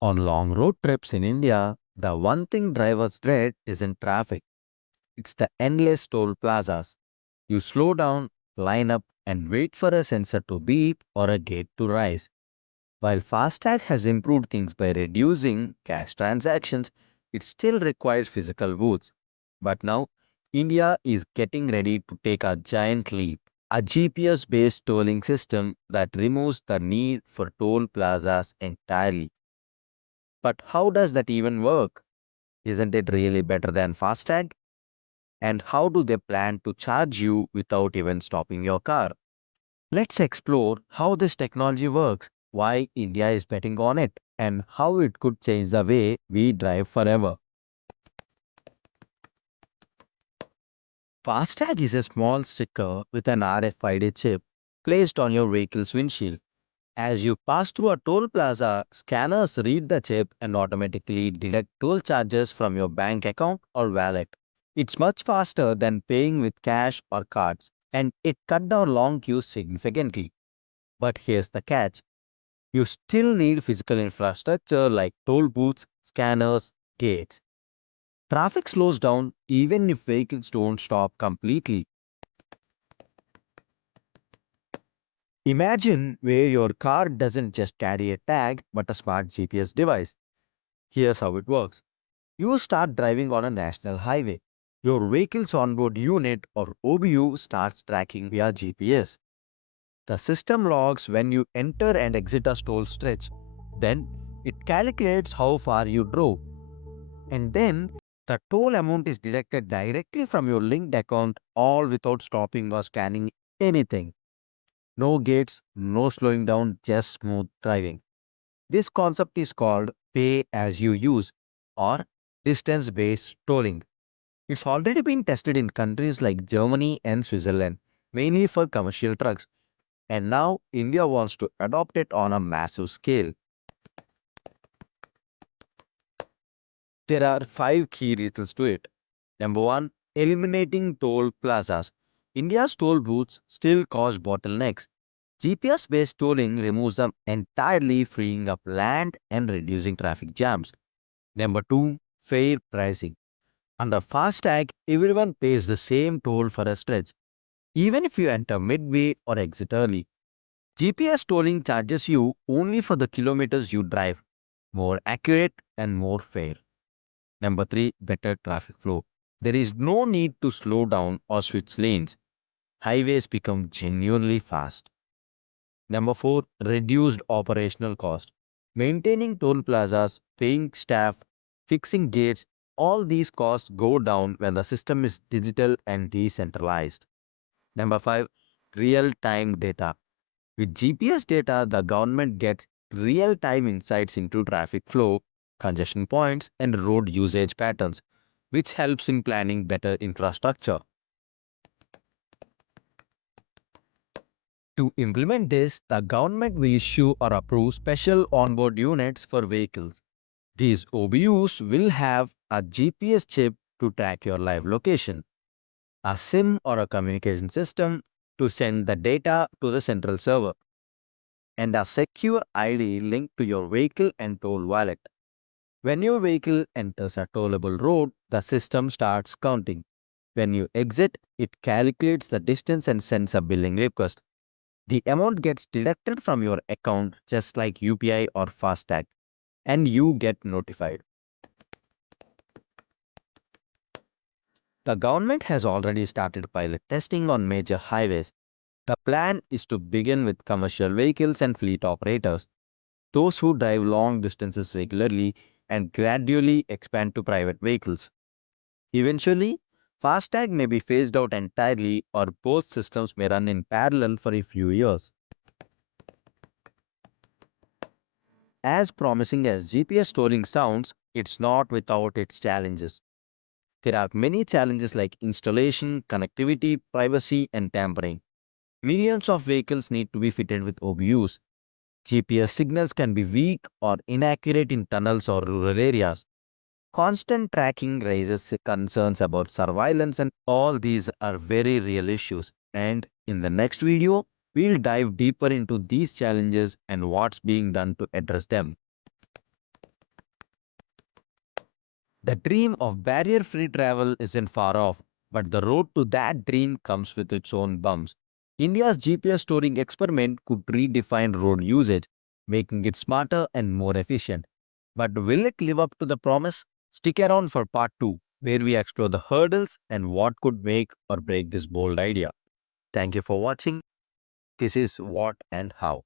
On long road trips in India, the one thing drivers dread isn't traffic, it's the endless toll plazas. You slow down, line up, and wait for a sensor to beep or a gate to rise. While FASTag has improved things by reducing cash transactions, it still requires physical booths. But now, India is getting ready to take a giant leap. A GPS based tolling system that removes the need for toll plazas entirely. But how does that even work? Isn't it really better than FASTag? And how do they plan to charge you without even stopping your car? Let's explore how this technology works, why India is betting on it, and how it could change the way we drive forever. FASTag is a small sticker with an RFID chip placed on your vehicle's windshield. As you pass through a toll plaza, scanners read the chip and automatically deduct toll charges from your bank account or wallet. It's much faster than paying with cash or cards, and it cut down long queues significantly. But here's the catch. You still need physical infrastructure like toll booths, scanners, gates. Traffic slows down even if vehicles don't stop completely. Imagine where your car doesn't just carry a tag but a smart GPS device. Here's how it works. You start driving on a national highway. Your vehicle's onboard unit or OBU starts tracking via GPS. The system logs when you enter and exit a toll stretch. Then it calculates how far you drove. And then the toll amount is deducted directly from your linked account, all without stopping or scanning anything. No gates, no slowing down, just smooth driving. This concept is called pay as you use or distance based tolling. It's already been tested in countries like Germany and Switzerland, mainly for commercial trucks. And now India wants to adopt it on a massive scale. There are five key reasons to it. Number one, eliminating toll plazas. India's toll booths still cause bottlenecks. GPS based tolling removes them entirely, freeing up land and reducing traffic jams. Number two, fair pricing. Under FASTag, everyone pays the same toll for a stretch, even if you enter midway or exit early. GPS tolling charges you only for the kilometers you drive, more accurate and more fair. Number three, better traffic flow. There is no need to slow down or switch lanes. Highways become genuinely fast. Number four, reduced operational cost. Maintaining toll plazas, paying staff, fixing gates, all these costs go down when the system is digital and decentralized. Number five, real time data. With GPS data, the government gets real time insights into traffic flow, congestion points, and road usage patterns, which helps in planning better infrastructure. To implement this, the government will issue or approve special onboard units for vehicles. These OBUs will have a GPS chip to track your live location, a SIM or a communication system to send the data to the central server, and a secure ID linked to your vehicle and toll wallet. When your vehicle enters a tollable road, the system starts counting. When you exit, it calculates the distance and sends a billing request. The amount gets deducted from your account just like UPI or FASTag, and you get notified. The government has already started pilot testing on major highways. The plan is to begin with commercial vehicles and fleet operators, those who drive long distances regularly, and gradually expand to private vehicles. Eventually, FASTag may be phased out entirely, or both systems may run in parallel for a few years. As promising as GPS tolling sounds, it's not without its challenges. There are many challenges like installation, connectivity, privacy, and tampering. Millions of vehicles need to be fitted with OBUs. GPS signals can be weak or inaccurate in tunnels or rural areas. Constant tracking raises concerns about surveillance, and all these are very real issues. And in the next video, we'll dive deeper into these challenges and what's being done to address them. The dream of barrier free travel isn't far off, but the road to that dream comes with its own bumps. India's GPS touring experiment could redefine road usage, making it smarter and more efficient. But will it live up to the promise? Stick around for part 2, where we explore the hurdles and what could make or break this bold idea. Thank you for watching. This is What and How.